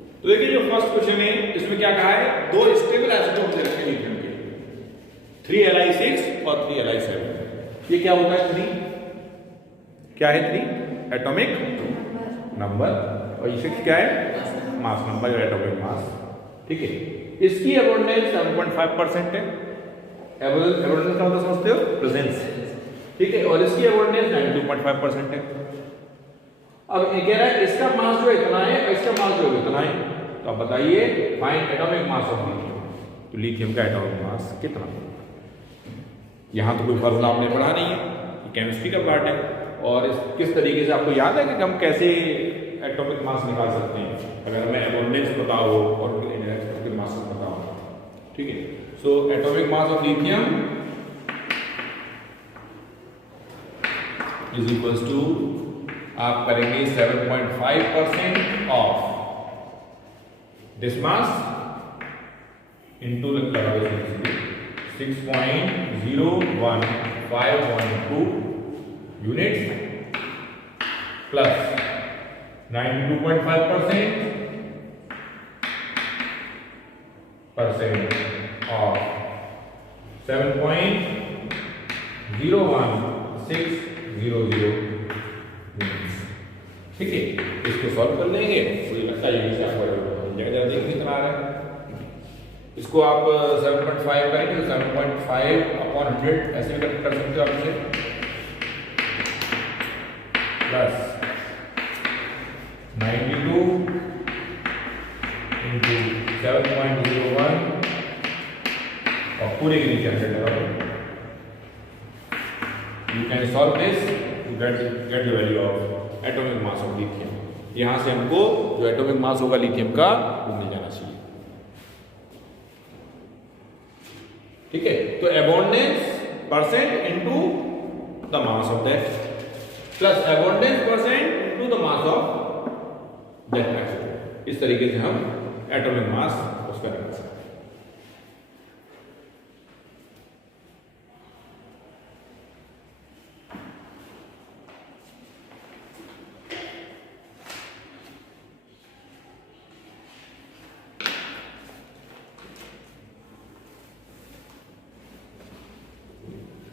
तो देखिए जो फर्स्ट क्वेश्चन है इसमें क्या कहा है, दो स्टेबल आइसोटोप रखे लिथियम के 3Li6 और 3Li7। ये क्या होता है 3, क्या है 3 एटॉमिक नंबर और ये 6 क्या है मास नंबर या एटॉमिक मास। ठीक है, इसकी अबंडेंस 7.5% है। अबंडेंस का मतलब समझते हो, प्रेजेंस। ठीक है, और इसकी अबंडेंस 92.5% है। अब ये कह रहा है इसका मास जो इतना है और इसका मास जो इतना है, तो अब बताइए find atomic mass of lithium. तो लिथियम का एटॉमिक मास कितना। यहां तो कोई फॉर्मूला आपने पढ़ा नहीं है, ये केमिस्ट्री का पार्ट है। और किस तरीके से आपको याद है कि हम कैसे एटॉमिक मास निकाल सकते हैं अगर हमें अबंडेंस पता हो और एटॉमिक मास पता हो। ठीक है, so atomic mass of lithium is equals to, आप करेंगे 7.5% ऑफ दिस मास इंटू लगा 6.01512 यूनिट्स प्लस 92.5% ऑफ 7.01600 यूनिट्स। ठीक है, इसको सॉल्व कर लेंगे तो ये लगता है ये आपको जगह देखिए कितना आ रहा है। इसको आप 7.5 करेंगे तो 7.5/100 ऐसे भी कर सकते हो आप इसे, प्लस 92 इंटू 7.01 और पूरे के नीचे 100 लगाओ। You can solve this to get the value of atomic mass of lithium. यहां से हमको जो एटॉमिक मास होगा लिथियम का वो मिल जाना चाहिए। ठीक है, तो abundance percent into the mass of that plus abundance percent into the mass of that isotope. इस तरीके से हम एटॉमिक मास उसका निकाल सकते हैं।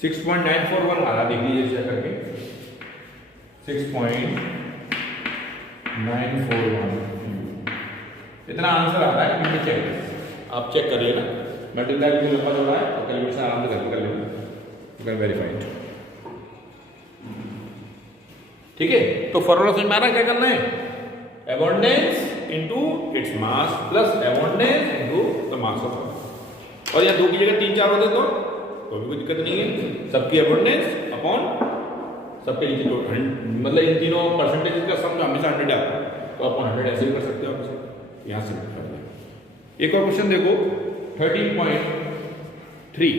6.941 आ रहा, देख लीजिए चेक करके 6.941 इतना आंसर आ रहा है। मैं चेक आप चेक कर लेना, मल्टीप्लाई भी लंबा चल रहा है और कैलकुलेशन आराम से कर लेना, यू कैन वेरीफाई इट। ठीक है, तो फॉर्मूला समझ में आ रहा है क्या करना है, abundance into its mass plus abundance into the mass of. और यहाँ 2 की जगह 3 4 होते तो भी कोई दिक्कत नहीं है। सबकी अबंडेंस अपॉन सबके नीचे तो मतलब इन तीनों परसेंटेज का सम हमेशा 100 आता है, तो अपॉन 100 ऐसे भी कर सकते हो आप इसे, यहाँ से कर लें। एक और क्वेश्चन देखो 13.3,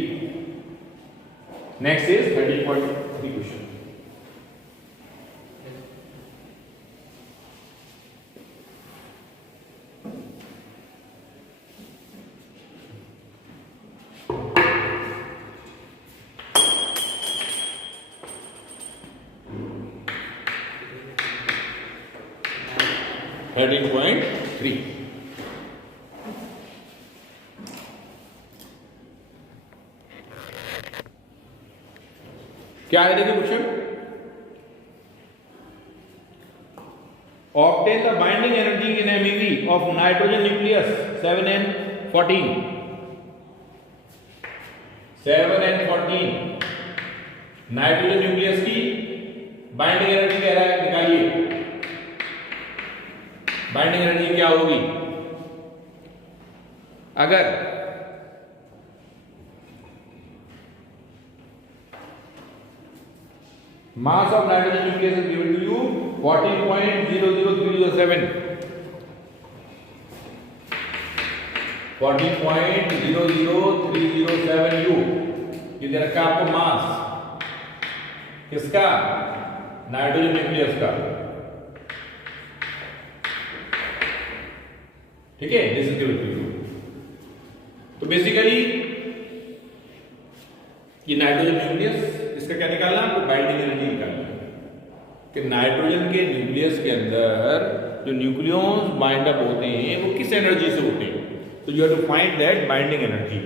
नेक्स्ट इज 13.3 क्वेश्चन। क्या है देखिए question, obtain the binding energy in MeV of nitrogen nucleus 7n14 nitrogen nucleus की बाइंडिंग एनर्जी कह रहा है, निकालिए बाइंडिंग एनर्जी क्या होगी। अगर mass of nitrogen nucleus is given to you 14.00307 14.00307 U, ये दे रखा आपको मास किसका, नाइट्रोजन न्यूक्लियस का। ठीक है, this is given to you. तो बेसिकली ये नाइट्रोजन न्यूक्लियस, इसका क्या निकालना है आपको, बाइंडिंग एनर्जी निकालना है कि नाइट्रोजन के न्यूक्लियस के अंदर जो न्यूक्लियॉन्स बाइंड अप होते हैं वो किस एनर्जी से होते हैं, तो you have to find that binding energy.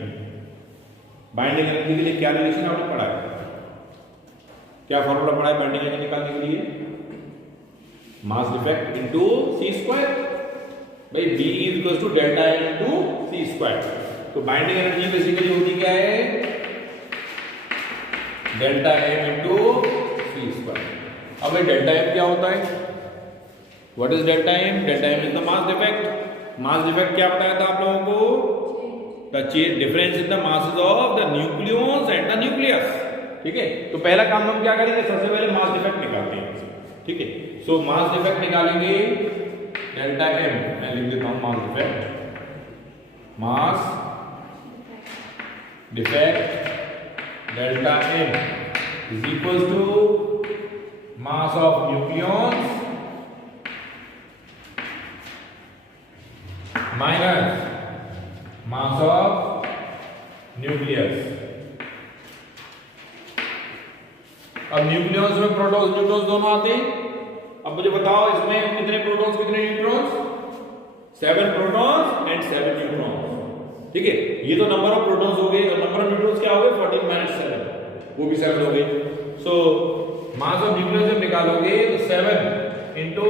Binding energy के लिए क्या रिलेशन आपने पढ़ा है, क्या फॉर्मूला पढ़ा है बाइंडिंग एनर्जी निकालने के लिए, mass defect into C square, भाई B is equal to delta M into C square. तो बाइंडिंग एनर्जी बेसिकली होती क्या है, delta M into C square. अब ये डेल्टा M क्या होता है, what is delta M? Delta M is the mass defect. Mass defect क्या बताया था आप लोगों को, the difference in the masses of the nucleons and the nucleus. ठीक है, तो पहला काम हम क्या करेंगे, सबसे पहले मास डिफेक्ट निकालते हैं। ठीक है, सो मास डिफेक्ट निकालेंगे डेल्टा M, मैं लिख देता हूं mass defect, mass defect delta M is equal to mass of nucleons minus mass of nucleus. अब न्यूक्लियस में प्रोटॉन्स न्यूट्रॉन्स दोनों आते हैं। अब मुझे बताओ इसमें कितने प्रोटॉन्स कितने न्यूट्रॉन्स, 7 प्रोटॉन्स एंड 7 न्यूट्रॉन्स। ठीक है, ये तो नंबर ऑफ प्रोटॉन्स हो गए, और नंबर ऑफ न्यूट्रॉन्स क्या हो गए, 14 माइनस 7, वो भी 7 हो गए। सो मास ऑफ न्यूक्लियस जब निकालोगे तो 7 into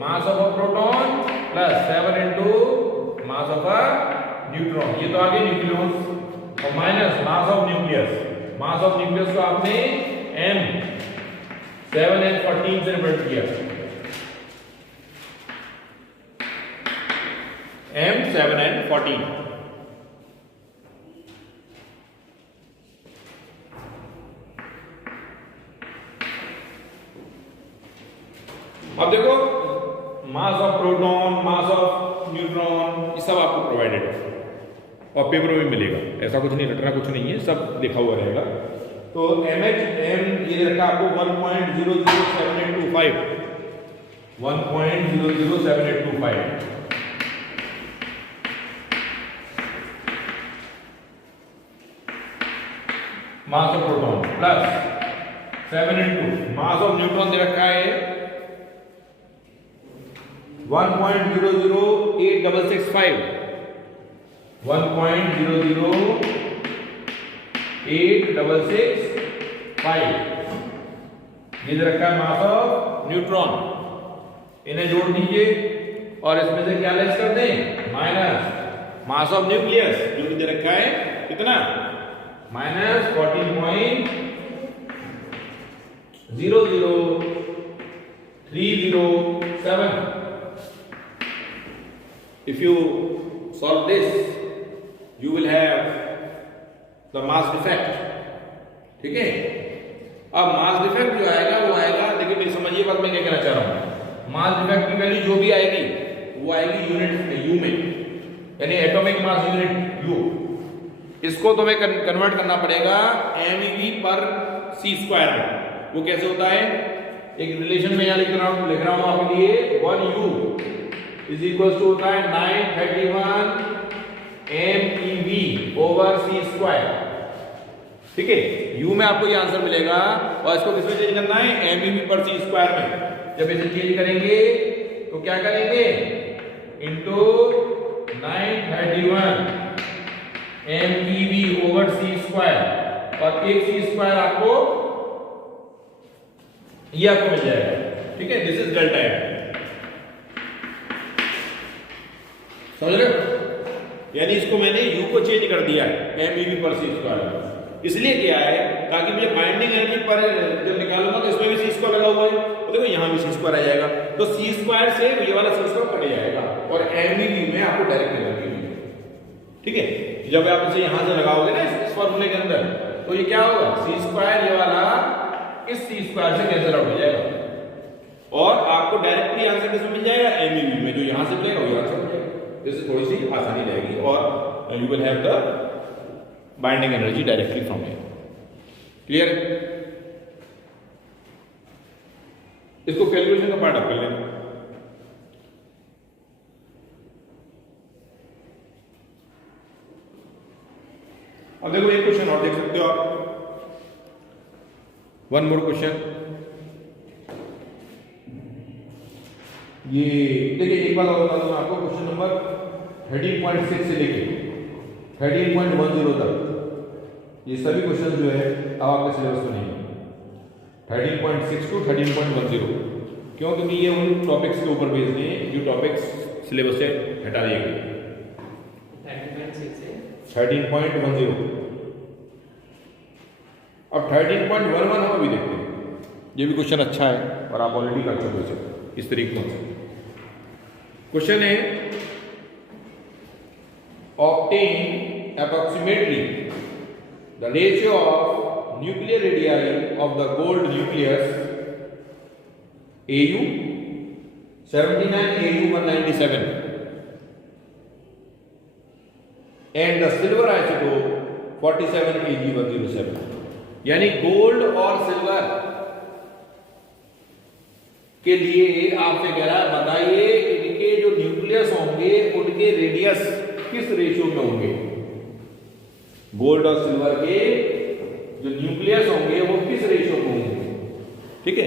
mass of a proton plus 7 into mass of a neutron, ये तो आ गए न्यूक्लियस, और minus mass of nucleus. Mass of nucleus को आपने M 7 and 14 से रिप्रेजेंट किया, M 7 and 14। अब देखो मास of proton, mass of neutron, ये सब आपको प्रोवाइडेड है और पेपर में मिलेगा, ऐसा कुछ नहीं रटना, कुछ नहीं है, सब लिखा हुआ रहेगा। तो MHM ये रखा आपको 1.007825, 1.007825। Mass of proton plus 7 into mass of neutron दे रखा है 1.008665, 1.008665 ये रखा है मास ऑफ न्यूट्रॉन। इन्हें जोड़ दीजिए और इसमें से क्या लेस कर दें, माइनस मास ऑफ न्यूक्लियस जो भी दे रखा है कितना, minus 14.00307। If you solve this, you will have the mass defect। ठीक है, अब मास डिफेक्ट जो आएगा वो आएगा, देखिए मेरी समझिए बात मैं क्या कहना चाह रहा हूं, मास डिफेक्ट की वैल्यू जो भी आएगी वो आएगी यूनिट में, यू में, यानी एटॉमिक मास यूनिट यू। इसको तुम्हें कन्वर्ट करना पड़ेगा MeV पर C स्क्वायर में। वो कैसे होता है, एक रिलेशन में यहां लिख रहा हूं आपके लिए, 1U इज इक्वल टू होता है 931 MeV ओवर C स्क्वायर। ठीक है, U में आपको ये आंसर मिलेगा, और इसको किसमें चेंज करना है, MeV पर C स्क्वायर में। जब इसे चेंज करेंगे तो क्या करेंगे, into 931 MeV over C square, और एक C स्क्वायर आपको ये आपको मिल जाएगा। ठीक है, दिस इज डेल्टा M, समझ रहे हो, यानी इसको मैंने U को चेंज कर दिया है MeV पर C स्क्वायर। इसलिए किया है ताकि मुझे बाइंडिंग एनर्जी पर जब निकालूंगा तो इसमें भी C स्क्वायर लगा हुआ है, तो देखो यहां भी C स्क्वायर आ जाएगा, तो C स्क्वायर से ये वाला C स्क्वायर कट जाएगा और MeV में आपको डायरेक्ट एनर्जी मिलेगी। ठीक है, जब आप इसे यहां से लगाओगे ना इस फॉर्मूले के अंदर, तो ये क्या होगा, C स्क्वायर ये वाला इस C स्क्वायर से कैंसिल आउट हो जाएगा, और आपको डायरेक्टली आंसर किसमें मिल जाएगा, MeV में, जो यहां से मिलेगा वो यहां से मिलेगा। इससे थोड़ी सी आसानी रहेगी और you will have the binding energy directly from here. Clear, इसको कैलकुलेशन का पार्ट आप कर लेना। अब देखो एक क्वेश्चन और देख सकते हो आप, वन मोर क्वेश्चन। ये देखिए एक बात और बता दूं मैं आपको, क्वेश्चन नंबर 13.6 से लेके 13.10 तक ये सभी क्वेश्चन जो है अब आपके सिलेबस में नहीं है। 13.6 टू 13.10 क्यों? क्योंकि ये उन टॉपिक्स के ऊपर बेस्ड हैं जो टॉपिक्स सिलेबस से हटा दिए गए। 13.10 अब 13.11 हम अभी देखते हैं। ये भी क्वेश्चन अच्छा है और आप ऑलरेडी कर चुके हो इस तरीके से। क्वेश्चन है obtain approximately the ratio of nuclear radii of the gold nucleus AU 79 AU 197 and the silver isotope 47 AG 107। यानी गोल्ड और सिल्वर के लिए आपसे कह रहा है बताइए इनके जो न्यूक्लियस होंगे उनके रेडियस किस रेशियो में होंगे। गोल्ड और सिल्वर के जो न्यूक्लियस होंगे वो किस रेशियो में होंगे। ठीक है,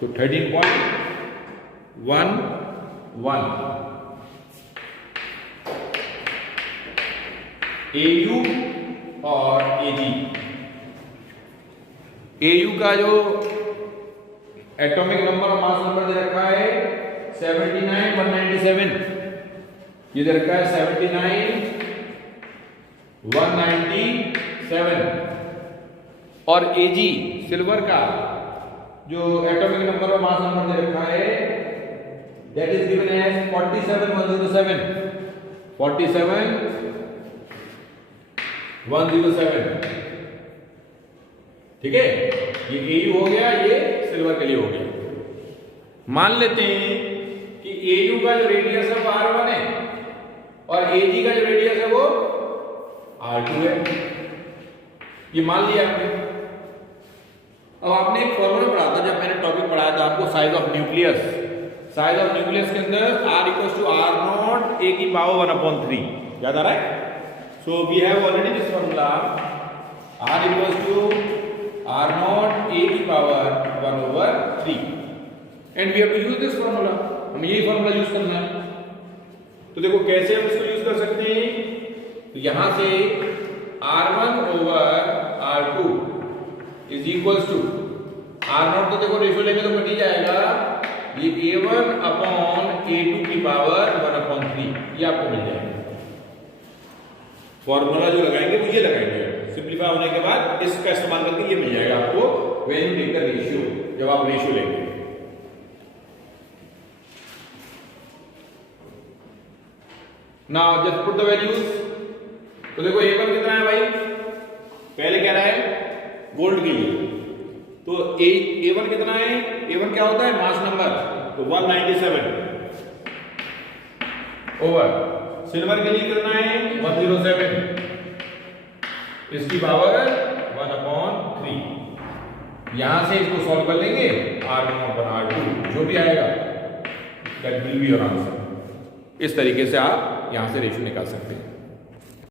तो 13.11 AU और AG। AU का जो एटॉमिक नंबर और मास नंबर दे रखा है 79 197, ये दे रखा है 79 197 और AG सिल्वर का जो एटॉमिक नंबर और मास नंबर दे रखा है दैट इज गिवन एज 47 107 ठीक है। ये AU हो गया, ये सिल्वर के लिए हो गया। मान लेते हैं कि AU का जो रेडियस है वो R1 है और AG का जो रेडियस है वो R2 है। ये मान लिया आपने। अब आपने एक फॉर्मूला पढ़ा था जब मैंने टॉपिक पढ़ाया था आपको size of nucleus. Size of nucleus के अंदर R equals to R0 A की पावर 1/3 याद आ रहा है। So we have already this formula R equals to R0 A की power 1/3 and we have to use this formula. हम यही फॉर्मूला यूज करना है। तो देखो कैसे हम इसको यूज कर सकते हैं। तो यहां से R1 over R2 is equals to R0 तो देखो रेशियो लेंगे तो कट ही जाएगा, ये A1 अपॉन A2 की पावर 1/3 ये आपको मिल जाएगा। फॉर्मूला जो लगाएंगे वो ये लगाएंगे, सिंपलीफाई होने के बाद इसका इस्तेमाल करके ये मिल जाएगा आपको when you take the ratio, जब आप रेशियो लेंगे। Now just put the values. तो देखो A1 कितना है भाई, पहले कह रहा है गोल्ड के लिए, तो A1 कितना है, A1 क्या होता है मास नंबर, तो 197 ओवर सिल्वर के लिए कितना है 107 इसकी पावर 1/3। यहां से इसको सॉल्व कर लेंगे R1/R2 जो भी आएगा that will be your answer. इस तरीके से आप यहां से रेशियो निकाल सकते हैं।